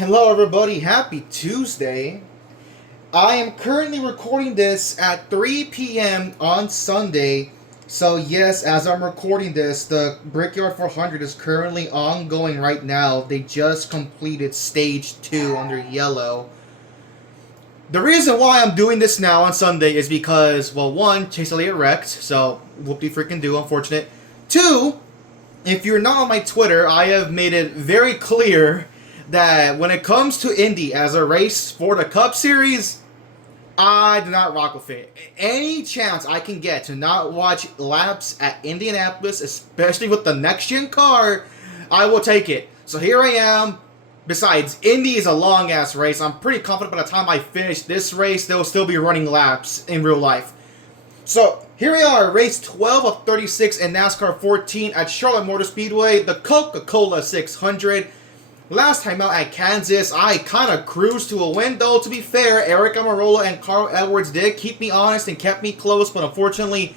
Hello, everybody. Happy Tuesday. I am currently recording this at 3 p.m. on Sunday. So, yes, as I'm recording this, the Brickyard 400 is currently ongoing right now. They just completed stage 2 under yellow. The reason why I'm doing this now on Sunday is because, well, one, Chase Elliott wrecked, so whoop-de-freaking-do, unfortunate. Two, if you're not on my Twitter, I have made it very clear that when it comes to Indy as a race for the Cup Series, I do not rock with it. Any chance I can get to not watch laps at Indianapolis, especially with the next-gen car, I will take it. So here I am. Besides, Indy is a long-ass race. I'm pretty confident by the time I finish this race, they'll still be running laps in real life. So, here we are, race 12 of 36 in NASCAR 14 at Charlotte Motor Speedway, the Coca-Cola 600. Last time out at Kansas, I kind of cruised to a win, though, to be fair. Eric Almirola and Carl Edwards did keep me honest and kept me close, but unfortunately,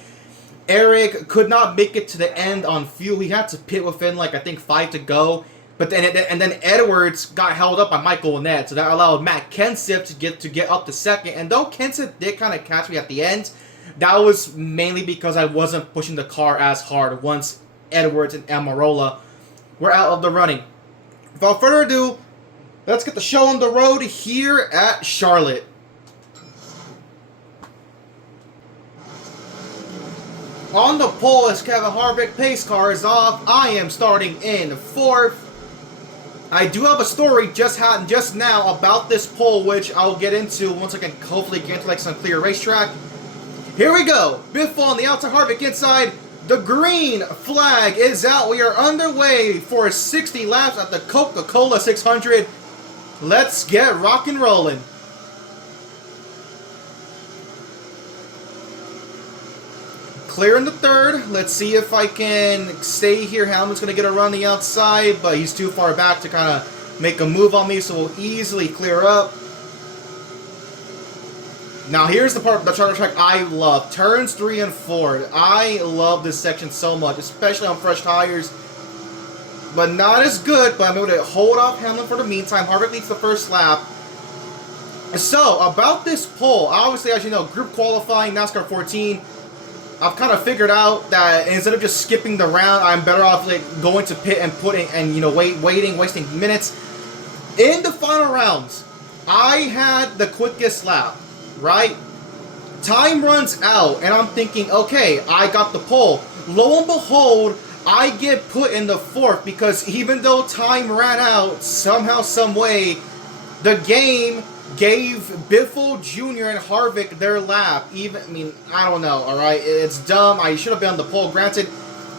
Eric could not make it to the end on fuel. He had to pit within, I think 5 to go. But then Edwards got held up by Michael Annett, so that allowed Matt Kenseth to get up to second. And though Kenseth did kind of catch me at the end, that was mainly because I wasn't pushing the car as hard once Edwards and Almirola were out of the running. Without further ado, let's get the show on the road here at Charlotte. On the pole as Kevin Harvick pace car is off. I am starting in 4th. I do have a story just now about this pole, which I'll get into once I can hopefully get into some clear racetrack. Here we go. Biffle on the outside, Harvick inside. The green flag is out. We are underway for 60 laps at the Coca-Cola 600. Let's get rock and rolling. Clear in the 3rd. Let's see if I can stay here. Hamlin's going to get around the outside, but he's too far back to kind of make a move on me, so we'll easily clear up. Now here's the part of the charter track I love. Turns 3 and 4. I love this section so much, especially on fresh tires. But not as good, but I'm able to hold off Hamlin for the meantime. Harvick leads the first lap. So, about this pole, obviously, as you know, group qualifying, NASCAR 14, I've kind of figured out that instead of just skipping the round, I'm better off going to pit and waiting, wasting minutes. In the final rounds, I had the quickest lap, right? Time runs out, and I'm thinking, okay, I got the pole. Lo and behold, I get put in the 4th because even though time ran out, somehow, some way, the game gave Biffle Jr. and Harvick their lap. I don't know, alright? It's dumb. I should have been on the pole. Granted,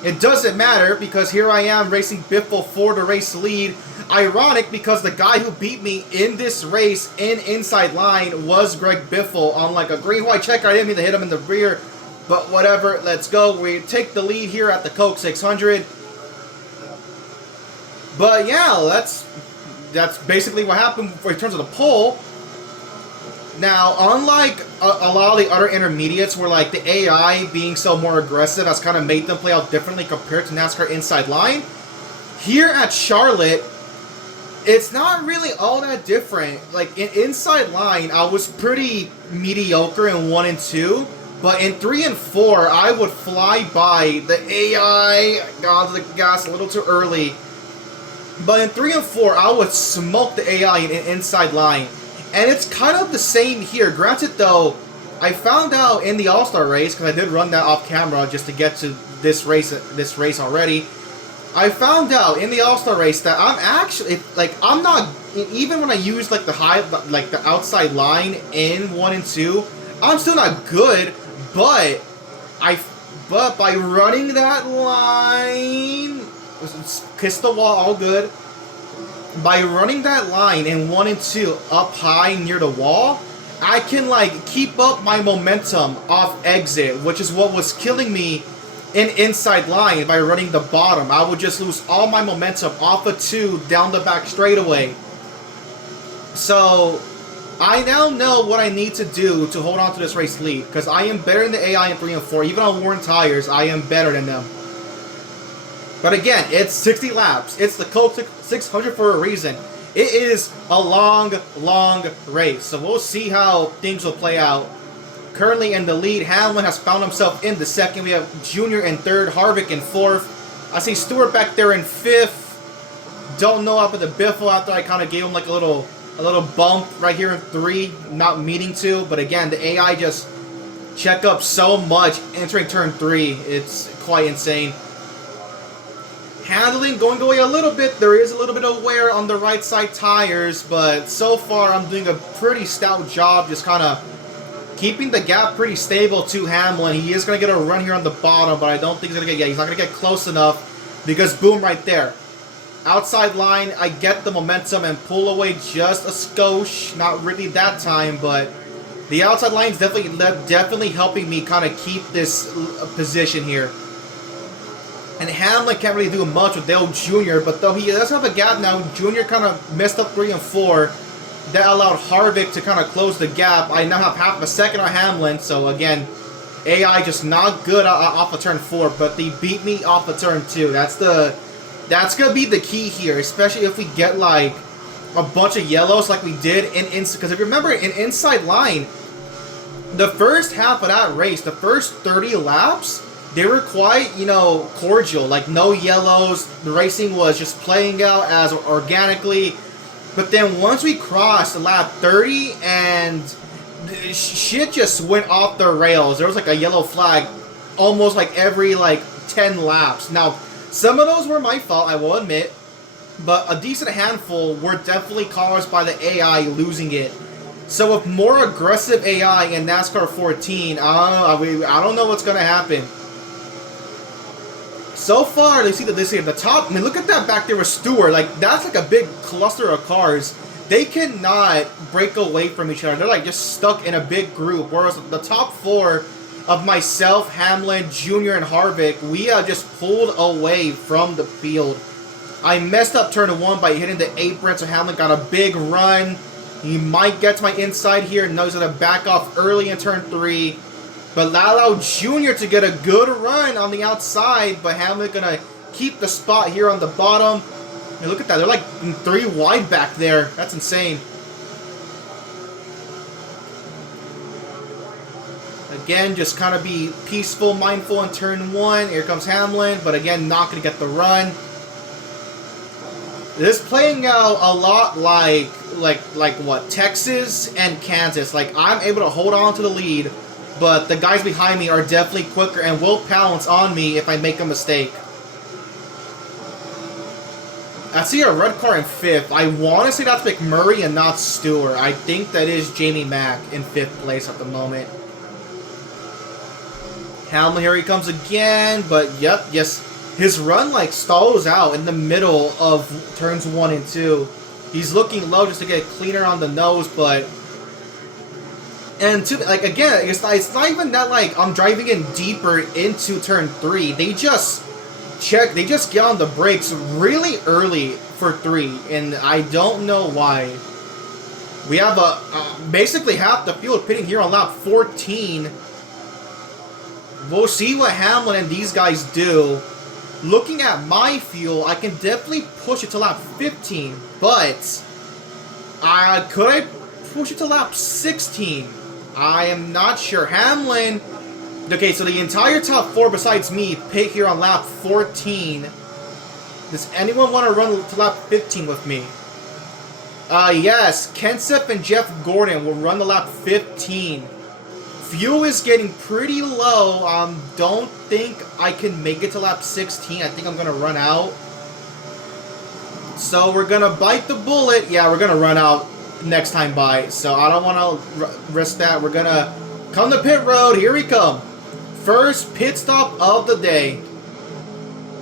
it doesn't matter because here I am racing Biffle for the race lead. Ironic because the guy who beat me in this race in inside line was Greg Biffle on a green-white checker. I didn't mean to hit him in the rear, but whatever. Let's go. We take the lead here at the Coke 600. But yeah, that's basically what happened in terms of the pole. Now, unlike a lot of the other intermediates where the AI being so more aggressive has kind of made them play out differently compared to NASCAR inside line, here at Charlotte, it's not really all that different. In inside line, I was pretty mediocre in 1 and 2, but in 3 and 4, I would fly by. The AI got the gas a little too early. But in 3 and 4, I would smoke the AI in inside line. And it's kind of the same here. Granted, though, I found out in the All-Star race, because I did run that off camera just to get to this race already. I found out in the All-Star race that I'm actually, I'm not, even when I use, the outside line in 1 and 2, I'm still not good, but by running that line, kiss the wall, all good. By running that line in 1 and 2 up high near the wall, I can keep up my momentum off exit, which is what was killing me in inside line. By running the bottom, I would just lose all my momentum off of 2 down the back straightaway. So I now know what I need to do to hold on to this race lead, because I am better than the AI in 3 and 4. Even on worn tires, I am better than them. But again, it's 60 laps. It's the Coke 600 for a reason. It is a long, long race. So we'll see how things will play out. Currently in the lead, Hamlin has found himself in the second. We have Junior in third, Harvick in fourth. I see Stewart back there in fifth. Don't know after the biffle after I kind of gave him like a little bump right here in 3, not meaning to. But again, the AI just check up so much entering turn 3. It's quite insane. Handling going away a little bit. There is a little bit of wear on the right side tires, but so far I'm doing a pretty stout job just kind of keeping the gap pretty stable to Hamlin. He is going to get a run here on the bottom, but I don't think he's going to get, he's not going to get close enough because boom, right there. Outside line, I get the momentum and pull away just a skosh. Not really that time, but the outside line is definitely helping me kind of keep this position here. And Hamlin can't really do much with Dale Jr., but though he does have a gap now, Jr. kind of messed up 3 and 4. That allowed Harvick to kind of close the gap. I now have half a second on Hamlin, so again, AI just not good off of turn 4, but they beat me off of turn 2. That's going to be the key here, especially if we get like a bunch of yellows like we did in inside. Because if you remember, in inside line, the first half of that race, the first 30 laps, they were quite, cordial. Like, no yellows. The racing was just playing out as organically. But then once we crossed lap 30 and shit just went off the rails. There was like a yellow flag almost like every 10 laps. Now, some of those were my fault, I will admit. But a decent handful were definitely caused by the AI losing it. So with more aggressive AI in NASCAR 14, I don't know what's going to happen. So far, they see at the top. I mean, look at that back there with Stewart. Like, that's like a big cluster of cars. They cannot break away from each other. They're like just stuck in a big group. Whereas the top 4 of myself, Hamlin, Jr., and Harvick, we just pulled away from the field. I messed up turn 1 by hitting the apron, so Hamlin got a big run. He might get to my inside here. No, he's going to back off early in turn 3. But that allowed Junior to get a good run on the outside, but Hamlin going to keep the spot here on the bottom. I mean, look at that. They're like 3 wide back there. That's insane. Again, just kind of be peaceful, mindful in turn 1. Here comes Hamlin, but again, not going to get the run. This is playing out a lot like what, Texas and Kansas. Like, I'm able to hold on to the lead, but the guys behind me are definitely quicker and will pounce on me if I make a mistake. I see a red car in 5th. I want to say that's McMurray and not Stewart. I think that is Jamie Mack in 5th place at the moment. Hamlin, here he comes again, but yep, yes. His run stalls out in the middle of turns 1 and 2. He's looking low just to get cleaner on the nose, but... And again, it's not even that I'm driving in deeper into turn 3. They just get on the brakes really early for 3, and I don't know why. We have basically half the field pitting here on lap 14. We'll see what Hamlin and these guys do. Looking at my fuel, I can definitely push it to lap 15, but could I push it to lap 16? I am not sure. Hamlin, okay, so the entire top 4 besides me pit here on lap 14. Does anyone want to run to lap 15 with me? Yes, Kenseth and Jeff Gordon will run to lap 15. Fuel is getting pretty low. Don't think I can make it to lap 16. I think I'm going to run out. So we're going to bite the bullet. Yeah, we're going to run out next time by. So I don't want to risk that. We're going to come to pit road. Here we come. First pit stop of the day.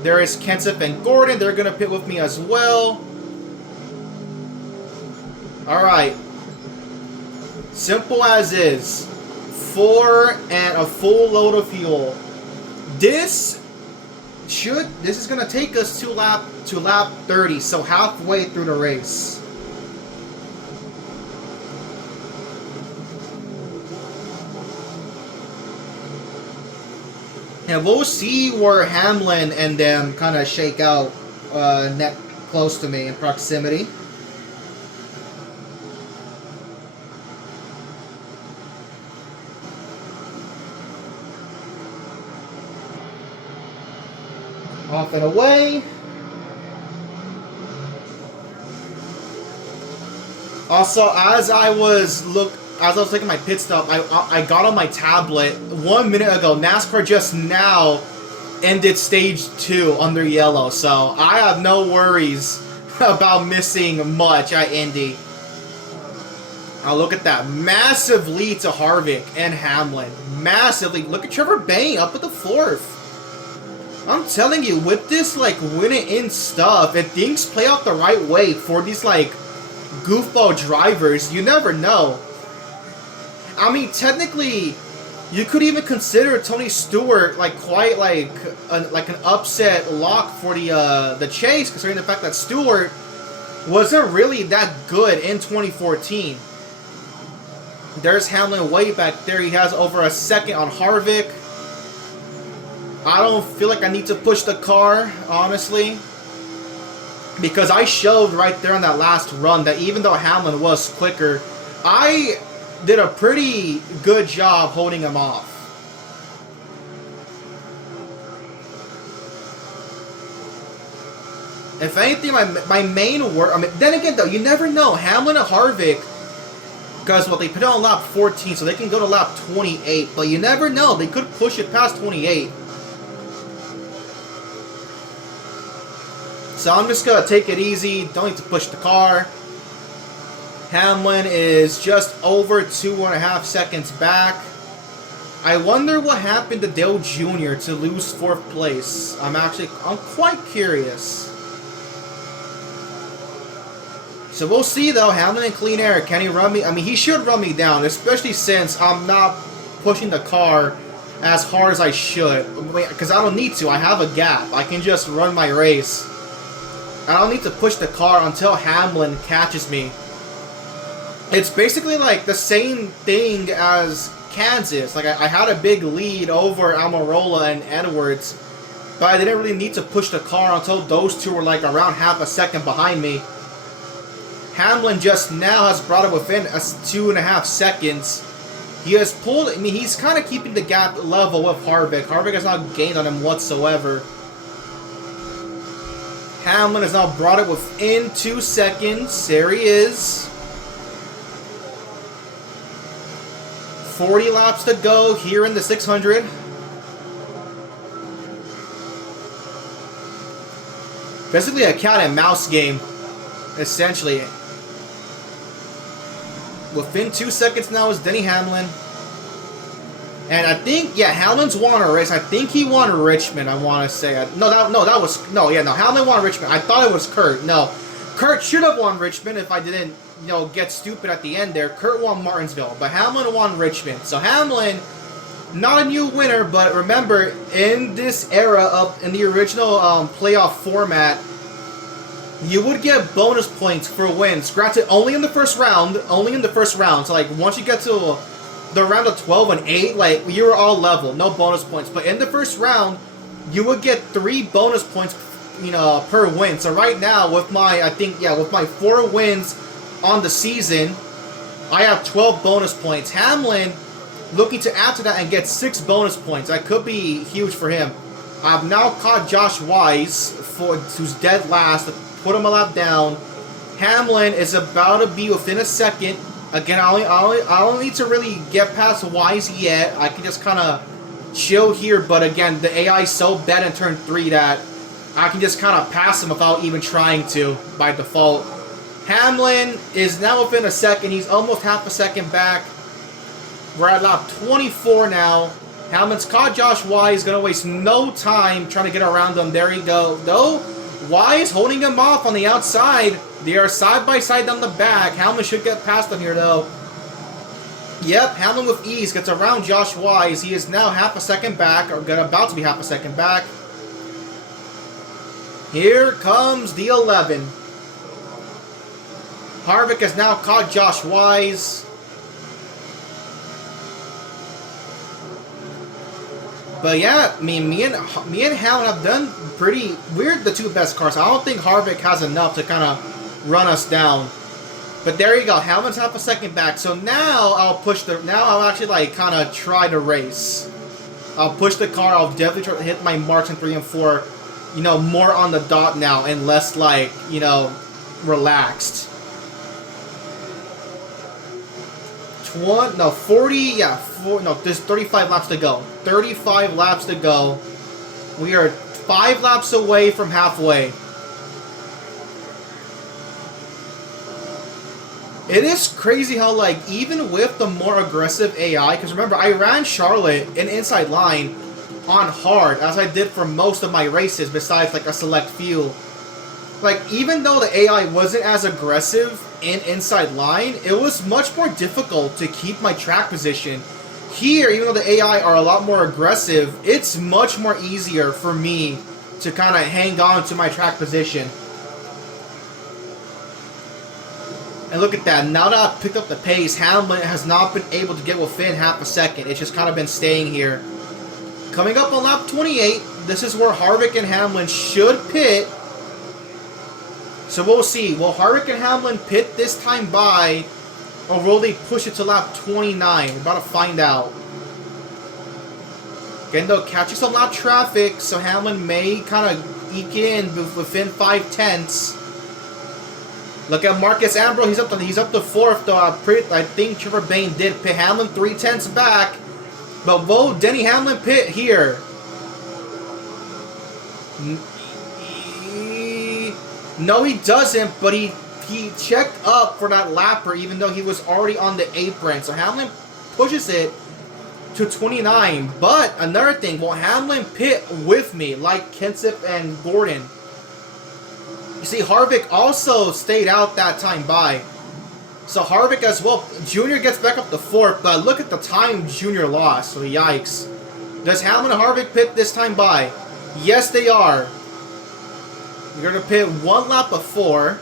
There is Kenseth and Gordon. They're going to pit with me as well. Alright. Simple as is. 4 and a full load of fuel. This is gonna take us to lap 30, so halfway through the race. And we'll see where Hamlin and them kind of shake out net close to me in proximity. Off and away. Also, as I was taking my pit stop, I got on my tablet 1 minute ago. NASCAR just now ended stage 2 under yellow, so I have no worries about missing much at Indy. Now look at that massive lead to Harvick and Hamlin. Massively. Look at Trevor Bayne up at the 4th. I'm telling you, with this, like, winning in stuff, if things play out the right way for these, like, goofball drivers, you never know. I mean, technically, you could even consider Tony Stewart, like, quite, like an upset lock for the chase, considering the fact that Stewart wasn't really that good in 2014. There's Hamlin way back there. He has over a second on Harvick. I don't feel like I need to push the car, honestly, because I showed right there on that last run that even though Hamlin was quicker, I did a pretty good job holding him off. If anything, my main work... I mean, then again, though, you never know. Hamlin and Harvick, because, well, they put on lap 14, so they can go to lap 28, but you never know. They could push it past 28. So I'm just going to take it easy. Don't need to push the car. Hamlin is just over 2.5 seconds back. I wonder what happened to Dale Jr. to lose 4th place. I'm quite curious. So we'll see, though. Hamlin in clean air. Can he run me? I mean, he should run me down, especially since I'm not pushing the car as hard as I should. Because I don't need to. I have a gap. I can just run my race. I don't need to push the car until Hamlin catches me. It's basically like the same thing as Kansas. Like, I had a big lead over Almirola and Edwards, but I didn't really need to push the car until those two were like around half a second behind me. Hamlin just now has brought it within 2.5 seconds. He has pulled... I mean, he's kind of keeping the gap level with Harvick. Harvick has not gained on him whatsoever. Hamlin has now brought it within 2 seconds. There he is. 40 laps to go here in the 600. Basically a cat and mouse game, essentially. Within 2 seconds now is Denny Hamlin. And I think, yeah, Hamlin's won a race. I think he won Richmond, I want to say. Hamlin won Richmond. I thought it was Kurt. No, Kurt should have won Richmond if I didn't, get stupid at the end there. Kurt won Martinsville, but Hamlin won Richmond. So Hamlin, not a new winner, but remember, in this era in the original playoff format, you would get bonus points for wins. Granted, only in the first round. So, like, once you get to the round of 12 and 8, like, you were all level, no bonus points. But in the first round, you would get 3 bonus points, per win. So right now, with my 4 wins on the season, I have 12 bonus points. Hamlin looking to add to that and get 6 bonus points. That could be huge for him. I've now caught Josh Wise, who's dead last, to put him a lap down. Hamlin is about to be within a second. Again, I don't need to really get past Wise yet. I can just kind of chill here. But again, the AI is so bad in turn 3 that I can just kind of pass him without even trying to by default. Hamlin is now within a second. He's almost half a second back. We're at lap 24 now. Hamlin's caught Josh Wise. Going to waste no time trying to get around him. There you go. Though, Wise holding him off on the outside. They are side by side down the back. Hamlin should get past them here, though. Yep, Hamlin with ease gets around Josh Wise. He is now half a second back, or about to be half a second back. Here comes the 11. Harvick has now caught Josh Wise. But yeah, I mean, me and Hamlin have done pretty. We're the two best cars. I don't think Harvick has enough to kind of run us down. But there you go. Hamlin's half a second back. So now I'll push the. Now I'll actually like kind of try to race. I'll push the car. I'll definitely try to hit my marks in 3 and 4. You know, more on the dot now and less like, you know, relaxed. 40, yeah, there's 35 laps to go. 35 laps to go. We are 5 laps away from halfway. It is crazy how, like, even with the more aggressive AI, because remember, I ran Charlotte in inside line on hard, as I did for most of my races, besides, like, a select few. Like, even though the AI wasn't as aggressive in inside line, it was much more difficult to keep my track position. Here, even though the AI are a lot more aggressive, it's much more easier for me to kind of hang on to my track position. And look at that. Now that I've picked up the pace, Hamlin has not been able to get within half a second. It's just kind of been staying here. Coming up on lap 28, this is where Harvick and Hamlin should pit. So we'll see. Will Harvick and Hamlin pit this time by, or will they push it to lap 29? We're about to find out. Again, though, catching some lap traffic, so Hamlin may kind of eke in within 5/10. Look at Marcus Ambrose. He's up to 4th, though. I think Trevor Bayne did pit Hamlin 3/10 back. But will Denny Hamlin pit here? No, he doesn't, but he checked up for that lapper, even though he was already on the apron. So Hamlin pushes it to 29. But another thing, will Hamlin pit with me, like Kenseth and Gordon? You see, Harvick also stayed out that time by. So Harvick as well. Junior gets back up to 4th, but look at the time Junior lost. So yikes. Does Hamlin and Harvick pit this time by? Yes, they are. We're going to pit 1 lap before.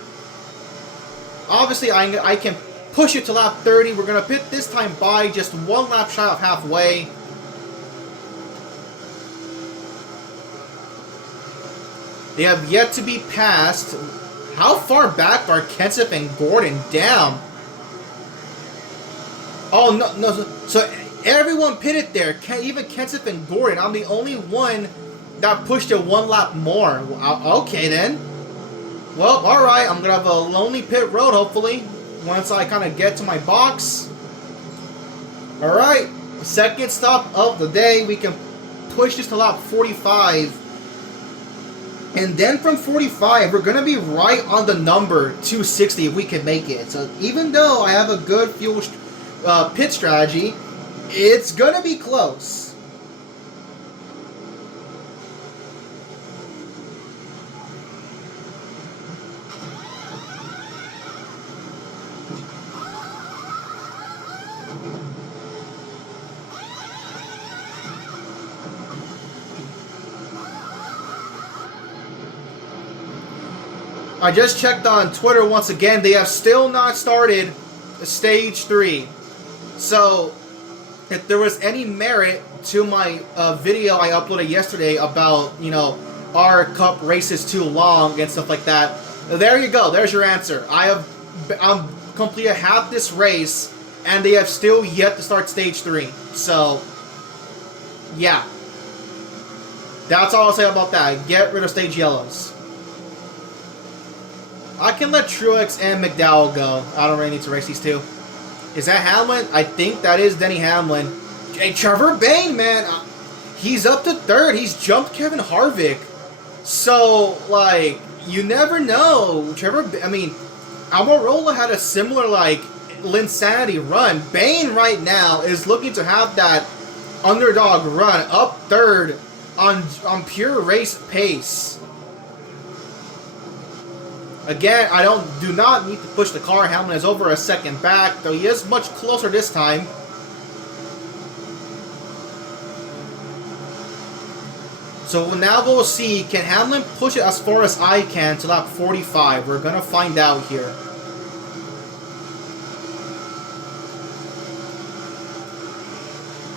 Obviously, I can push it to lap 30. We're going to pit this time by just 1 lap shy of halfway. They have yet to be passed. How far back are Kenseth and Gordon? Damn. Oh, no. So everyone pitted there. Even Kenseth and Gordon. I'm the only one that pushed it 1 lap more. Okay, then. Well, alright. I'm going to have a lonely pit road, hopefully, once I kind of get to my box. Alright. Second stop of the day. We can push this to lap 45. And then from 45, we're going to be right on the number 260 if we can make it. So even though I have a good fuel pit strategy, it's going to be close. I just checked on Twitter once again. They have still not started Stage 3. So, if there was any merit to my video I uploaded yesterday about, you know, our Cup races too long and stuff like that, there you go. There's your answer. I'm completed half this race, and they have still yet to start Stage 3. So, yeah. That's all I'll say about that. Get rid of Stage Yellows. I can let Truex and McDowell go. I don't really need to race these two. Is that Hamlin? I think that is Denny Hamlin. Hey, Trevor Bayne, man. He's up to 3rd. He's jumped Kevin Harvick. So, like, you never know. I mean, Almirola had a similar, like, Linsanity run. Bayne right now is looking to have that underdog run up 3rd on pure race pace. Again, I do not need to push the car. Hamlin is over a second back, though he is much closer this time. So now we'll see, can Hamlin push it as far as I can to lap 45? We're going to find out here.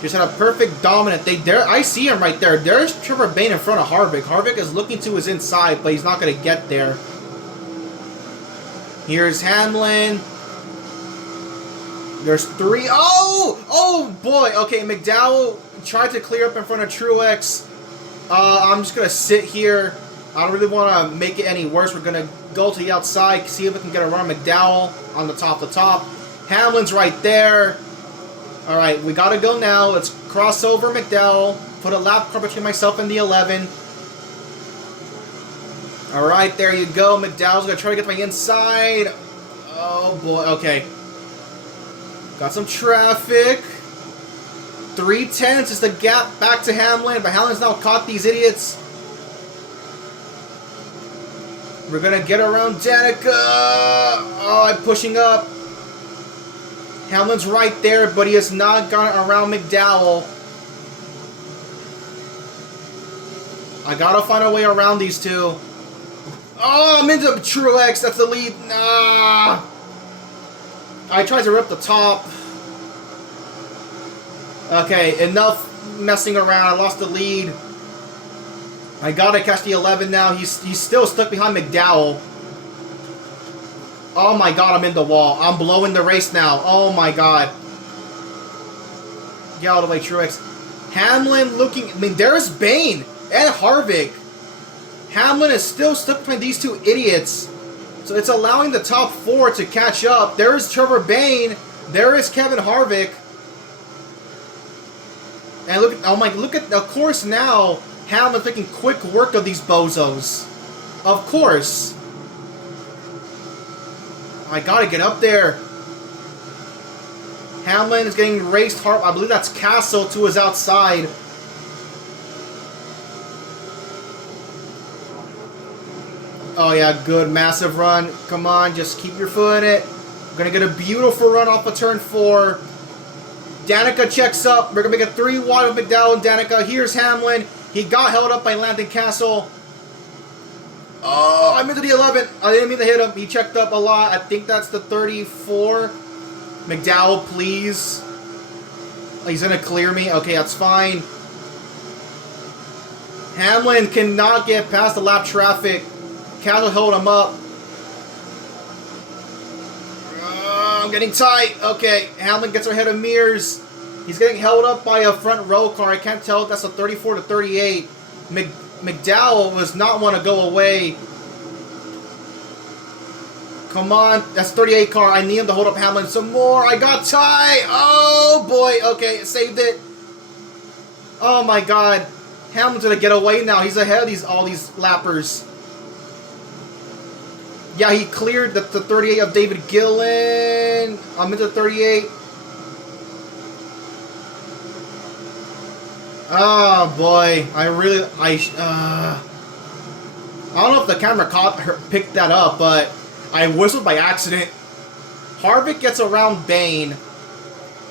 Just had a perfect dominant. I see him right there. There's Trevor Bayne in front of Harvick. Harvick is looking to his inside, but he's not going to get there. Here's Hamlin. There's 3. Oh boy. Okay, McDowell tried to clear up in front of Truex. I'm just going to sit here. I don't really want to make it any worse. We're going to go to the outside, see if we can get a run on McDowell on the top. Hamlin's right there. All right, we got to go now. Let's cross over McDowell. Put a lap car between myself and the 11. All right, there you go. McDowell's going to try to get to my inside. Oh, boy. Okay. Got some traffic. 3/10 is the gap back to Hamlin, but Hamlin's now caught these idiots. We're going to get around Danica. Oh, I'm pushing up. Hamlin's right there, but he has not gone around McDowell. I got to find a way around these two. Oh, I'm into Truex. That's the lead. Nah. I tried to rip the top. Okay, enough messing around. I lost the lead. I gotta catch the 11 now. He's still stuck behind McDowell. Oh my god, I'm in the wall. I'm blowing the race now. Oh my god. Get out of the way, Truex. Hamlin looking... I mean, there's Bayne and Harvick. Hamlin is still stuck between these two idiots. So it's allowing the top 4 to catch up. There is Trevor Bayne. There is Kevin Harvick. And look at, of course now, Hamlin's making quick work of these bozos. Of course. I gotta get up there. Hamlin is getting raced hard. I believe that's Castle to his outside. Oh yeah, good, massive run. Come on, just keep your foot in it. We're gonna get a beautiful run off of turn 4. Danica checks up. We're gonna make a 3 wide with McDowell and Danica. Here's Hamlin. He got held up by Landon Castle. Oh, I'm into the 11. I didn't mean to hit him. He checked up a lot. I think that's the 34. McDowell, please. He's gonna clear me. Okay, that's fine. Hamlin cannot get past the lap traffic. Castle held him up. I'm getting tight. Okay, Hamlin gets ahead of Mears. He's getting held up by a front row car. I can't tell if that's a 34 to 38. McDowell does not want to go away. Come on, that's 38 car. I need him to hold up Hamlin some more. I got tight. Oh boy. Okay, saved it. Oh my god. Hamlin's gonna get away now. He's ahead of all these lappers. Yeah, he cleared the 38 of David Gillen. I'm into 38. Oh boy, I don't know if the camera picked that up, but I whistled by accident. Harvick gets around Bayne.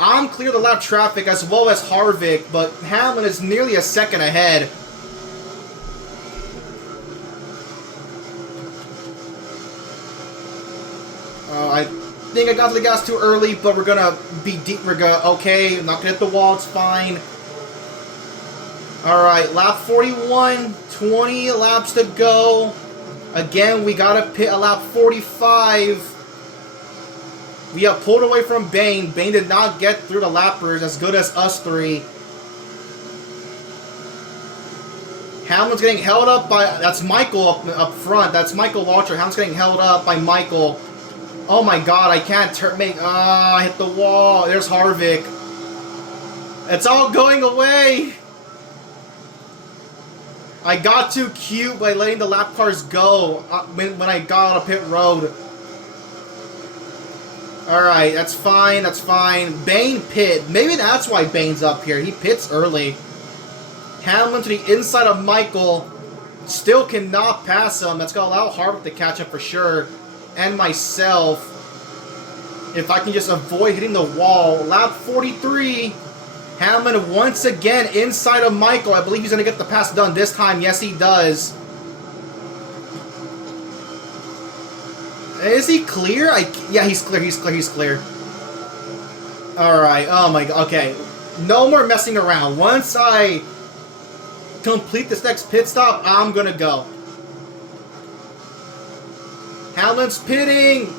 I'm clear the lap traffic as well as Harvick, but Hamlin is nearly a second ahead. I think I got to the gas too early, but we're gonna be deep. Okay, I'm not gonna hit the wall. It's fine. All right, lap 41, 20 laps to go. Again, we gotta pit a lap 45. We have pulled away from Bayne. Bayne did not get through the lappers as good as us three. Hamlin's getting held up by... That's Michael up front. That's Michael Waltrip. Hamlin's getting held up by Michael. Oh my god, I can't make... I hit the wall. There's Harvick. It's all going away. I got too cute by letting the lap cars go when I got on a pit road. Alright, that's fine, that's fine. Bayne pit. Maybe that's why Bayne's up here. He pits early. Hamlin to the inside of Michael. Still cannot pass him. That's going to allow Harvick to catch up for sure. And myself. If I can just avoid hitting the wall. Lap 43. Hamlin once again inside of Michael. I believe he's going to get the pass done this time. Yes, he does. Is he clear? Yeah, he's clear. He's clear. He's clear. Alright. Oh my god. Okay. No more messing around. Once I complete this next pit stop, I'm gonna go. Hamlin's pitting.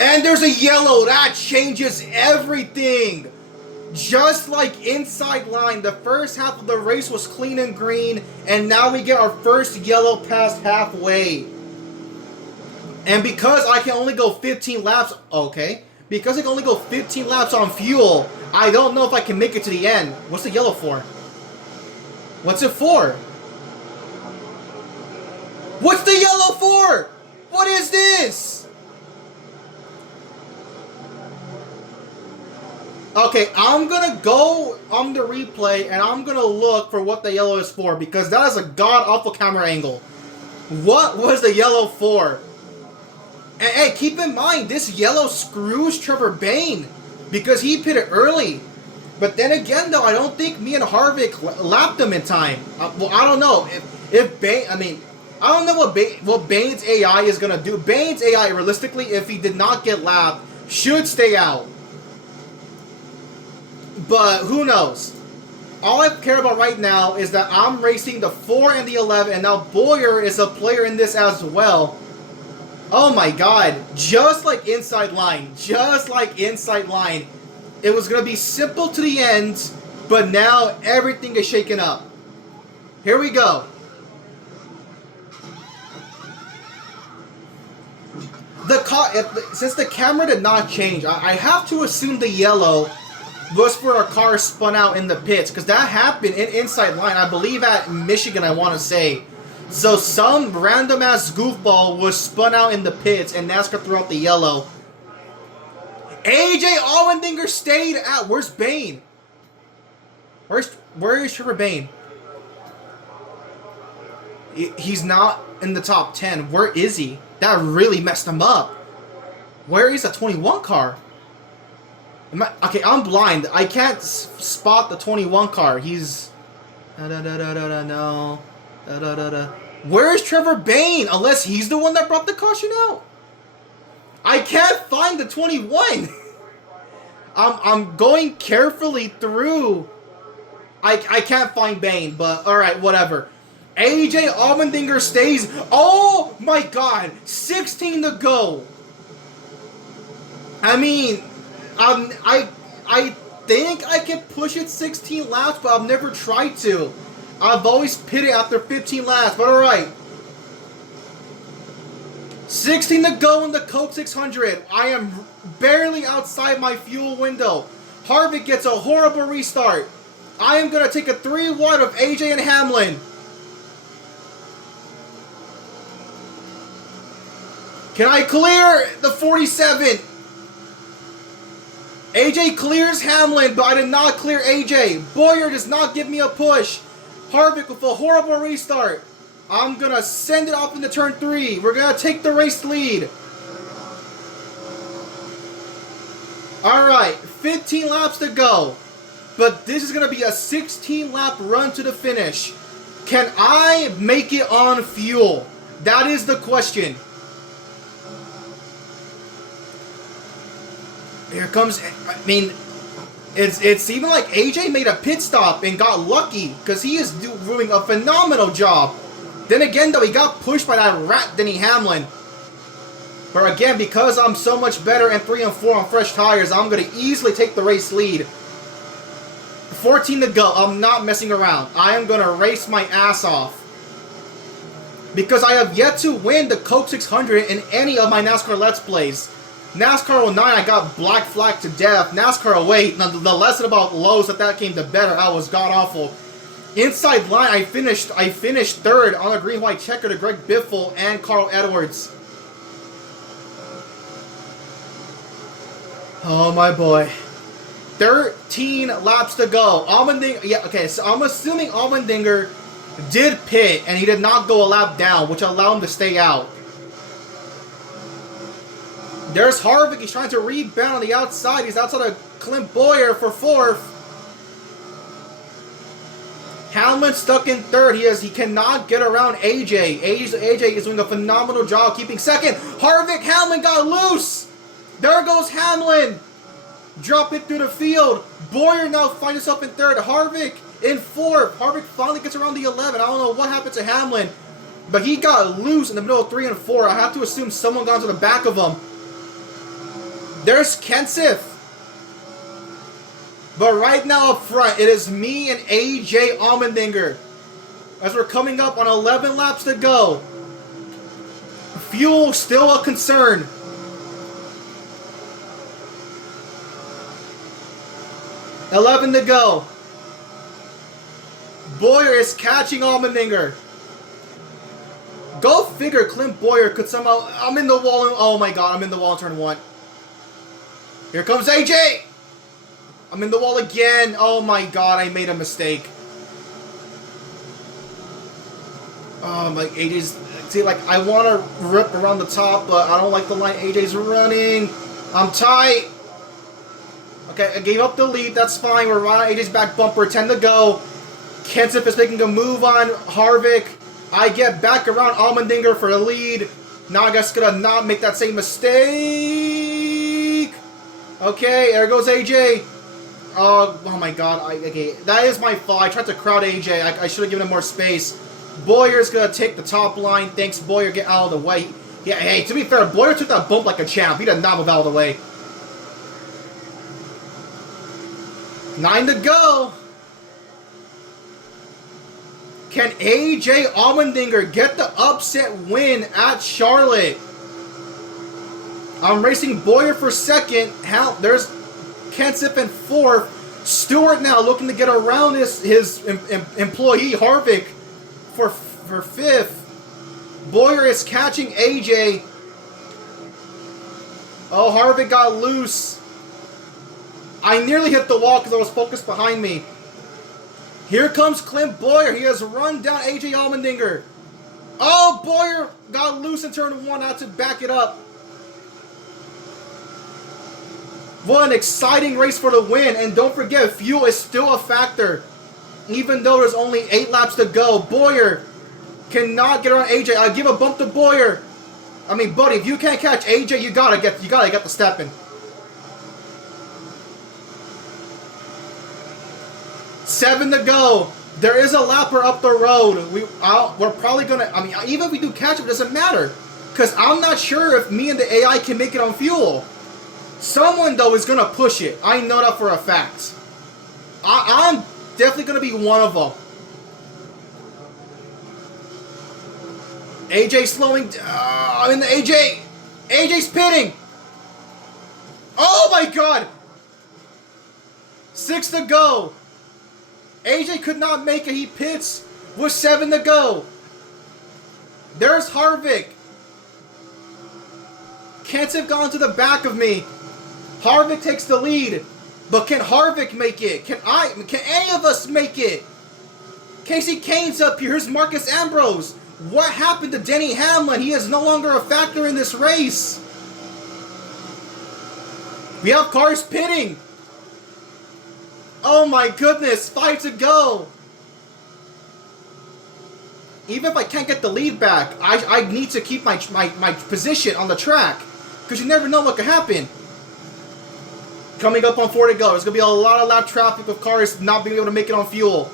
And there's a yellow. That changes everything. Just like inside line, the first half of the race was clean and green, and now we get our first yellow past halfway. And because I can only go 15 laps, because I can only go 15 laps on fuel, I don't know if I can make it to the end. What's the yellow for? What's it for? What's the yellow for? What is this? Okay, I'm gonna go on the replay and I'm gonna look for what the yellow is for, because that is a god-awful camera angle. What was the yellow for? And hey, keep in mind, this yellow screws Trevor Bayne because he pitted early. But then again, though, I don't think me and Harvick lapped him in time. Well, I don't know if Bayne. I mean, I don't know what Bayne's AI is gonna do. Bayne's AI, realistically, if he did not get lapped, should stay out. But who knows? All I care about right now is that I'm racing the 4 and the 11, and now Boyer is a player in this as well. Oh my god. Just like inside line. Just like inside line. It was going to be simple to the end, but now everything is shaken up. Here we go. Since the camera did not change, I have to assume the yellow was for a car spun out in the pits, because that happened in inside line, I believe at Michigan, I want to say. So some random ass goofball was spun out in the pits and NASCAR threw out the yellow. AJ Allmendinger stayed out. Where's Bayne? Where is Trevor Bayne? He's not in the top 10. Where is he? That really messed him up. Where is the 21 car? Okay, I'm blind. I can't spot the 21 car. He's... No. Where is Trevor Bayne? Unless he's the one that brought the caution out. I can't find the 21. I'm going carefully through. I can't find Bayne, but alright, whatever. AJ Allmendinger stays. Oh my god. 16 to go. I mean... I think I can push it 16 laps, but I've never tried to. I've always pitted after 15 laps, but alright. 16 to go in the Coke 600. I am barely outside my fuel window. Harvick gets a horrible restart. I am going to take a 3 wide of AJ and Hamlin. Can I clear the 47? AJ clears Hamlin, but I did not clear AJ. Boyer does not give me a push. Harvick with a horrible restart. I'm going to send it off into turn 3. We're going to take the race lead. Alright, 15 laps to go. But this is going to be a 16-lap run to the finish. Can I make it on fuel? That is the question. Here comes, I mean, it's even like AJ made a pit stop and got lucky because he is doing a phenomenal job. Then again, though, he got pushed by that rat Denny Hamlin. But again, because I'm so much better in 3 and 4 on fresh tires, I'm going to easily take the race lead. 14 to go. I'm not messing around. I am going to race my ass off. Because I have yet to win the Coke 600 in any of my NASCAR Let's Plays. NASCAR 09, I got black flagged to death. NASCAR 08, the lesson about lows that came to better, I was god-awful. Inside line, I finished 3rd on a green-white checker to Greg Biffle and Carl Edwards. Oh my boy. 13 laps to go. Allmendinger, yeah, okay, so I'm assuming Allmendinger did pit and he did not go a lap down, which allowed him to stay out. There's Harvick. He's trying to rebound on the outside. He's outside of Clint Boyer for 4th. Hamlin stuck in 3rd. He cannot get around AJ. AJ is doing a phenomenal job keeping 2nd. Harvick, Hamlin got loose. There goes Hamlin. Drop it through the field. Boyer now finds himself in third. Harvick in fourth. Harvick finally gets around the 11. I don't know what happened to Hamlin, but he got loose in the middle of 3 and 4. I have to assume someone got to the back of him. There's Kenseth. But right now up front, it is me and AJ Allmendinger. As we're coming up on 11 laps to go. Fuel still a concern. $11 to go. Boyer is catching Allmendinger. Go figure, Clint Boyer could somehow... I'm in the wall. Oh my god, I'm in the wall in turn 1. Here comes AJ. I'm in the wall again. Oh my god, I made a mistake. Like AJ's... See, like, I want to rip around the top, but I don't like the line AJ's running. I'm tight. Okay, I gave up the lead. That's fine. We're right on AJ's back bumper. 10 to go. Kenseth is making a move on Harvick. I get back around Allmendinger for the lead. Now I guess gonna not make that same mistake. Okay, there goes AJ. Oh my god. Okay, that is my fault. I tried to crowd AJ. I should have given him more space. Boyer's gonna take the top line. Thanks, Boyer. Get out of the way. Yeah, hey, to be fair, Boyer took that bump like a champ. He did not move out of the way. 9 to go. Can AJ Allmendinger get the upset win at Charlotte? I'm racing Boyer for second. There's Kenseth in fourth. Stewart now looking to get around his employee Harvick for fifth. Boyer is catching AJ. Oh, Harvick got loose. I nearly hit the wall because I was focused behind me. Here comes Clint Boyer. He has run down AJ Allmendinger. Oh, Boyer got loose in turn 1. I had to back it up. What an exciting race for the win. And don't forget, fuel is still a factor. Even though there's only 8 laps to go. Boyer cannot get around AJ. I give a bump to Boyer. I mean, buddy, if you can't catch AJ, you gotta get the step in. 7 to go. There is a lapper up the road. We're probably gonna... I mean, even if we do catch up, it doesn't matter. Because I'm not sure if me and the AI can make it on fuel. Someone, though, is gonna push it. I know that for a fact. I'm definitely gonna be one of them. AJ slowing... I'm in the AJ. AJ's pitting. Oh, my God. 6 to go. AJ could not make it. He pits with 7 to go. There's Harvick. Kenseth gone to the back of me. Harvick takes the lead. But can Harvick make it? Can any of us make it? Casey Kane's up here. Here's Marcus Ambrose. What happened to Denny Hamlin? He is no longer a factor in this race. We have cars pitting. Oh my goodness, 5 to go. Even if I can't get the lead back, I need to keep my position on the track. Because you never know what could happen. Coming up on 4 to go. There's going to be a lot of lap traffic with cars not being able to make it on fuel.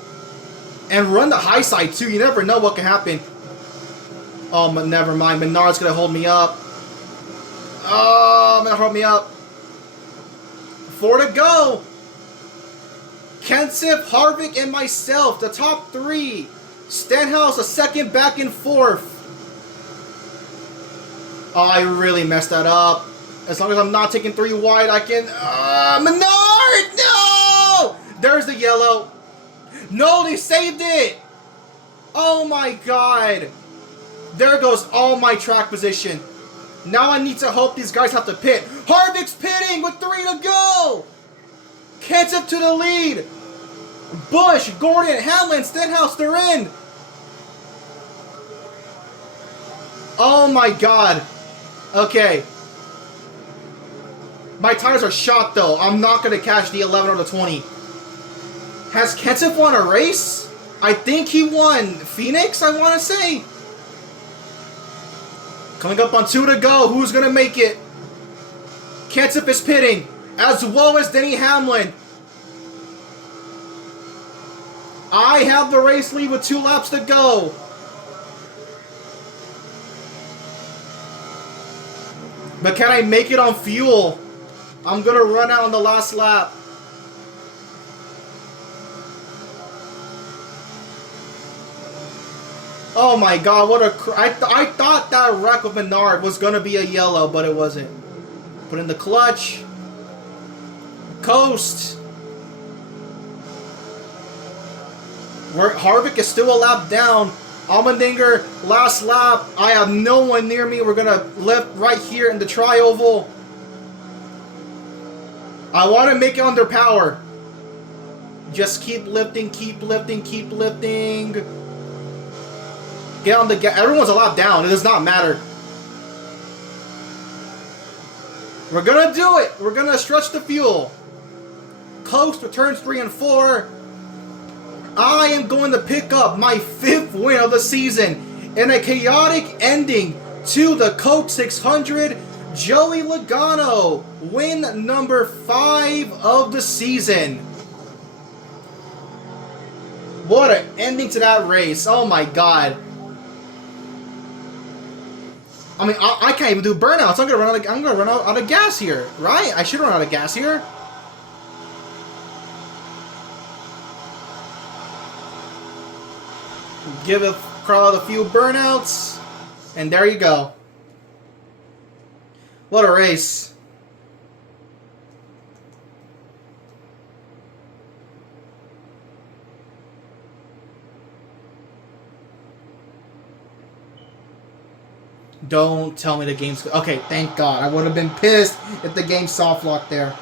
And run the high side too. You never know what can happen. Oh, but never mind. Menard's going to hold me up. Oh, I'm going to hold me up. 4 to go. Kenseth, Harvick, and myself, the top 3. Stenhouse, a second, back and forth. Oh, I really messed that up. As long as I'm not taking 3 wide, I can... Menard! No! There's the yellow. No, they saved it. Oh, my God. There goes all my track position. Now I need to hope these guys have to pit. Harvick's pitting with 3 to go. Kenseth to the lead. Busch, Gordon, Hamlin, Stenhouse, they're in. Oh my God. Okay. My tires are shot though. I'm not going to catch the 11 or the 20. Has Kenseth won a race? I think he won Phoenix, I want to say. Coming up on 2 to go. Who's going to make it? Kenseth is pitting. as well as Denny Hamlin. I have the race lead with 2 laps to go. But can I make it on fuel? I'm going to run out on the last lap. Oh my god, what a... I thought that wreck with Menard was going to be a yellow, but it wasn't. Put in the clutch. Coast. Harvick is still a lap down. Allmendinger, last lap. I have no one near me. We're going to lift right here in the tri-oval. I want to make it under power. Just keep lifting, keep lifting, keep lifting. Get on the gas. Everyone's a lap down. It does not matter. We're going to do it. We're going to stretch the fuel. Coast with turns 3 and 4. I am going to pick up my 5th win of the season in a chaotic ending to the Coke 600. Joey Logano, win number 5 of the season. What an ending to that race. Oh my god. I mean, I can't even do burnouts. I'm gonna run out of gas here, right? I should run out of gas here. Give a crowd a few burnouts, and there you go. What a race. Don't tell me the game's... Okay, thank God. I would have been pissed if the game soft locked there.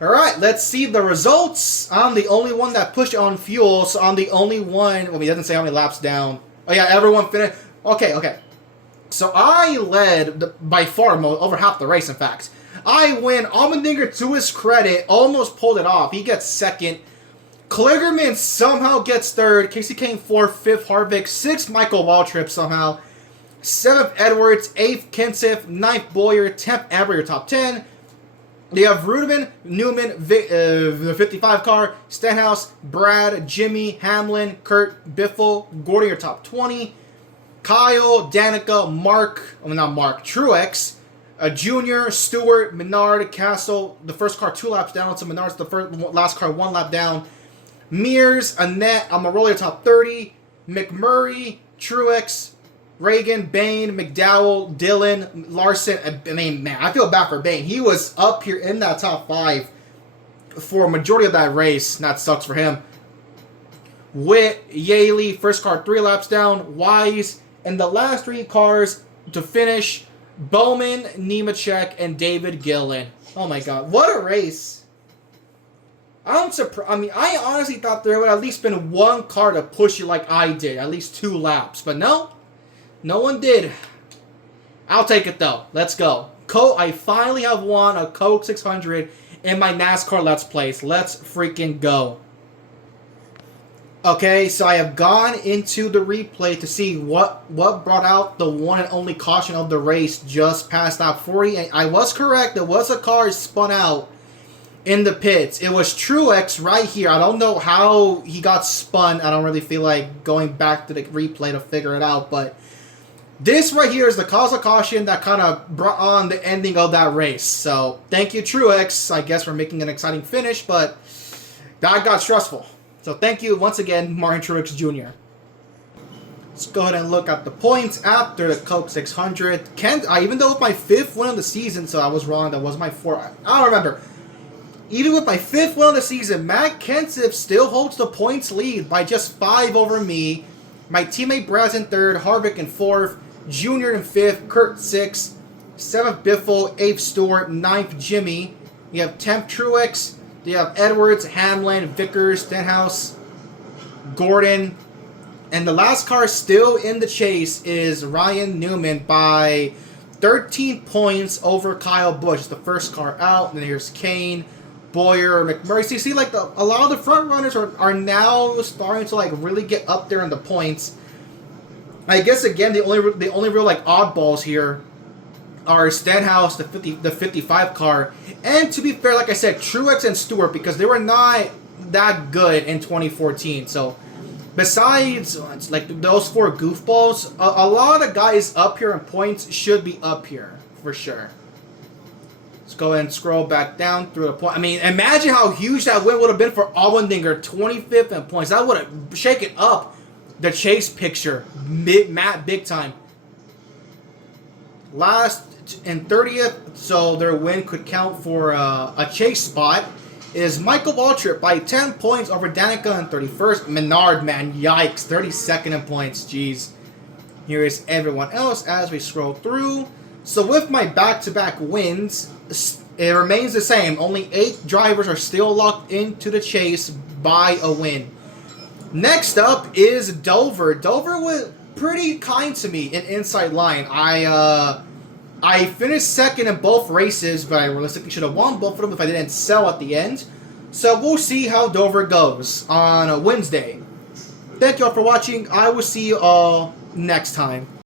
Alright, let's see the results. I'm the only one that pushed on fuel, so I'm the only one... Well, he doesn't say how many laps down. Oh yeah, everyone finished... Okay. So I led by far over half the race, in fact. I win. Allmendinger, to his credit, almost pulled it off. He gets 2nd. Kligerman somehow gets 3rd. Casey Kane 4th. 5th Harvick. 6th Michael Waltrip somehow. 7th Edwards. 8th Kenseth. 9th Boyer. 10th Aberger top 10. They have Rudeman, Newman, the 55 car, Stenhouse, Brad, Jimmy, Hamlin, Kurt, Biffle, Gordon, your top 20. Kyle, Danica, Truex, Junior, Stewart, Menard, Castle, the first car 2 laps down, so Menard's the last car 1 lap down. Mears, Annette, Almirola, top 30. McMurray, Truex, Reagan, Bain, McDowell, Dillon, Larson. I mean, man, I feel bad for Bain. He was up here in that top 5 for a majority of that race. That sucks for him. Witt, Yaley, first car 3 laps down. Wise, and the last 3 cars to finish, Bowman, Nemechek, and David Gillen. Oh my god, what a race. I'm surprised. I mean, I honestly thought there would at least been 1 car to push you like I did. At least 2 laps. But no. No one did. I'll take it though. Let's go. I finally have won a Coke 600 in my NASCAR Let's Plays. Let's freaking go. Okay, so I have gone into the replay to see what brought out the one and only caution of the race just past lap 40. And I was correct. There was a car spun out in the pits. It was Truex right here. I don't know how he got spun. I don't really feel like going back to the replay to figure it out. But this right here is the cause of caution that kind of brought on the ending of that race. So thank you, Truex, I guess, for making an exciting finish. But that got stressful. So thank you once again, Martin Truex Jr. Let's go ahead and look at the points after the Coke 600. Even though it's my 5th win of the season, so I was wrong, that was my 4th. I don't remember. Even with my 5th win of the season, Matt Kenseth still holds the points lead by just 5 over me. My teammate Brad's in 3rd, Harvick in 4th, Junior in 5th, Kurt 6th, 7th Biffle, 8th Stewart, 9th Jimmy. You have 10th Truex. You have Edwards, Hamlin, Vickers, Stenhouse, Gordon. And the last car still in the chase is Ryan Newman by 13 points over Kyle Busch, the first car out. And then here's Kane, Boyer, McMurray. So you see, like, a lot of the front runners are now starting to, like, really get up there in the points. I guess, again, the only real, like, oddballs here are Stenhouse, the 55 car, and to be fair, like I said, Truex and Stewart, because they were not that good in 2014. So besides like those four goofballs, a lot of guys up here in points should be up here for sure. Let's go ahead and scroll back down through the point. I mean, imagine how huge that win would have been for Allmendinger, 25th in points. That would have shaken up the chase picture, big time. Last and 30th, so their win could count for a chase spot, is Michael Waltrip by 10 points over Danica in 31st. Menard, man, yikes, 32nd in points, jeez. Here is everyone else as we scroll through. So with my back-to-back wins, it remains the same. Only 8 drivers are still locked into the chase by a win. Next up is Dover. Dover was pretty kind to me in Inside Line. I finished second in both races, but I realistically should have won both of them if I didn't sell at the end. So we'll see how Dover goes on a Wednesday. Thank you all for watching. I will see you all next time.